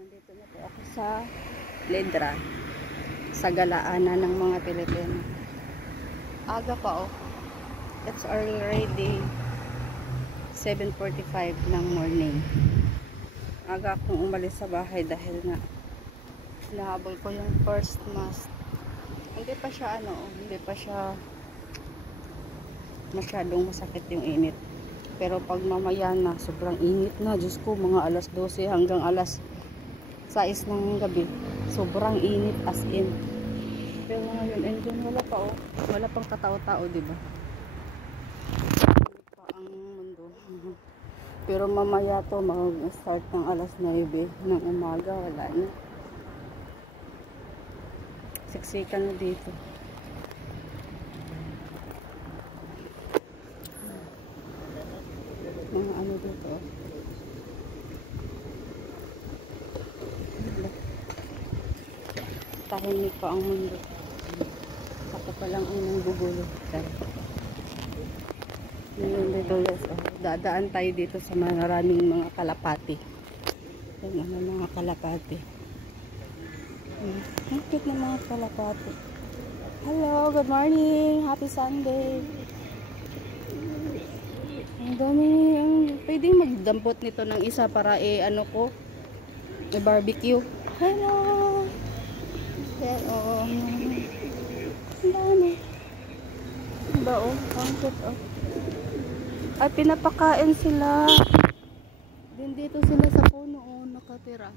Nandito na po ako sa Ledra, sa galaanan ng mga Pilipino. Aga pa oh. It's already 7:45 ng morning. Aga akong umalis sa bahay dahil nga hinahabol ko yung first mask. Hindi pa siya hindi pa siya masyadong masakit yung init. Pero pag mamaya na, sobrang init na. Diyos ko, mga alas 12 hanggang alas 6 ng gabi. Sobrang init as in. Pero ngayon, engine wala pa oh. Wala pang katao-tao, diba? Init pa ang mundo. Pero mamaya to, mag-start ng alas 9 ng umaga. Wala na. Siksikan na dito. Mga ano dito. Tahimik pa ang mundo. Ako pa lang ang nanggugulo. Ngayon dito guys, dadaan tayo dito sa maraming mga kalapati. Yan mga kalapati. Ang cute na mga kalapati. Hello, good morning. Happy Sunday. Ang dami, pwede magdampot nito ng isa para barbecue. Hello. Hello. Ang dami. Diba oh, ang cute oh. Ay, pinapakain sila. Din dito sila sa puno oh, nakatira.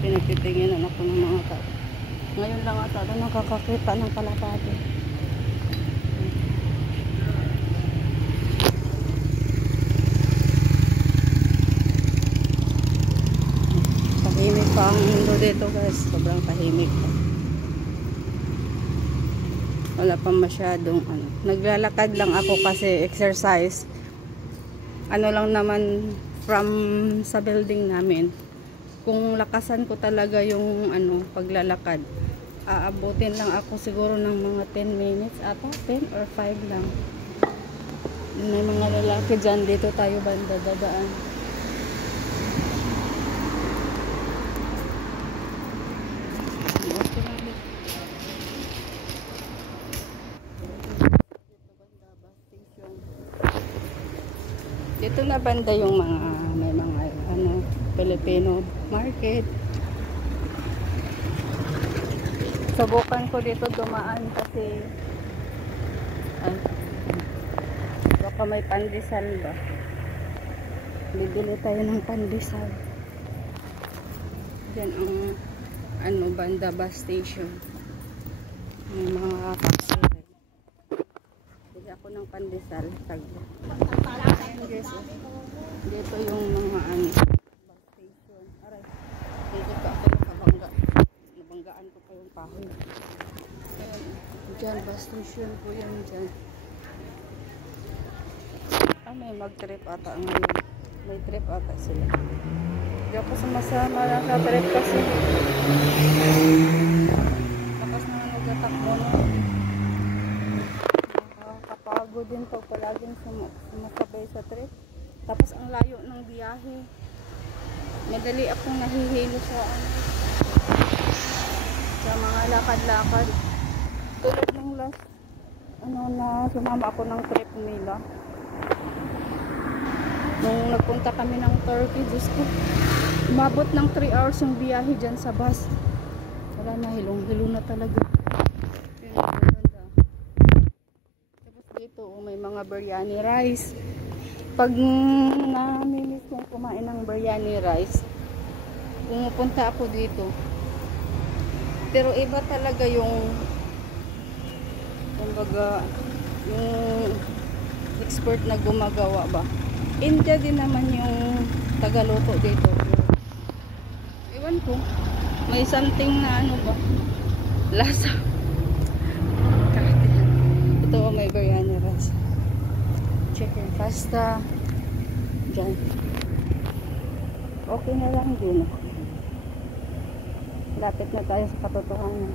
Pinagtitinginan ako ng mga tao. Ngayon lang ata nakakakita ng kalapati. Tahimik pa ang mundo dito guys. Sobrang tahimik pa. Wala pa masyadong Naglalakad lang ako kasi exercise. Lang naman from sa building namin. Kung lakasan ko talaga yung paglalakad, aabutin lang ako siguro ng mga 10 minutes ata, 10 or 5 lang. May mga lalaki dyan, dito tayo banda dadaan. Dito na banda yung may mga Filipino market. Subukan ko dito dumaan kasi baka may pandesal ba. Bibili tayo ng pandesal. Diyan ang banda bus station. May mga taxi. Bili ako ng pandesal. Saglit. Dito yung mga bus station. Aray, dito pa ako nakabangga. Nabanggaan ko pa yung kahoy. Ayan, dyan bus station po yan dyan. May mag-trip ata ngayon. May trip ata sila. Hindi ako sumasama lang sa trip kasi tapos na nagatakbo na. Nakakapagod din pag palaging sumasabay sa trip. Tapos ang layo ng biyahe. Madali akong nahihilo sa mga lakad-lakad. Tulad ng last na sumama ako ng trip nila. Nung nagpunta kami ng Turkey, Diyos ko, umabot ng 3 hours yung biyahe dyan sa bus. Wala na, hilong-hilong na talaga. Tapos dito, may mga biryani rice. Pag namimiss kong kumain ng biryani rice, pumupunta ako dito. Pero iba talaga yung kumbaga yung expert na gumagawa ba. India din naman yung tagaluto dito. Ewan ko, may something na ba lasa. Ito may biryani rice, chicken pasta dyan. Okay na lang din. Lapit na tayo sa katotohanan.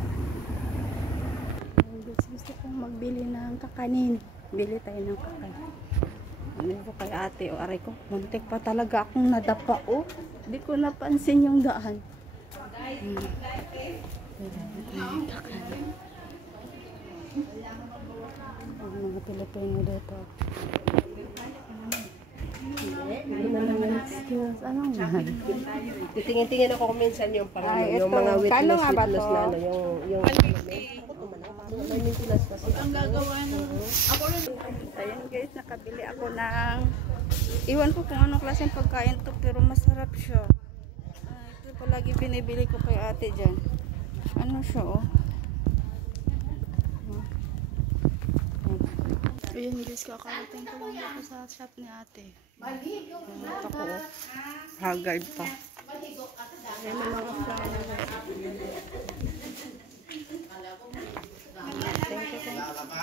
Gusto kong magbili ng kakanin. Bili tayo ng kakanin. Ano ko kay ate, o aray ko, muntik pa talaga akong nadapa, oh. Hindi ko napansin yung daan. Ang mga Pilipino dito. Excuse, ano nga? Titingin-tingin ako kung minsan yung parang Ay, yung ito. mga Kano nga ba witness to? na ano, yung may maintenance kasi. Ang gagawa ng... Ako rin. Ayan guys, nakabili ako ng... Iwan ko kung anong klaseng pagkain to, pero masarap siya. Ito palagi binibili ko kay ate dyan. Ano siya, oh? Ayan guys, kakarating ko lang ako sa shop ni ate. Ito ko, oh. Haggard pa. Ayan ang mga flower. Thank you.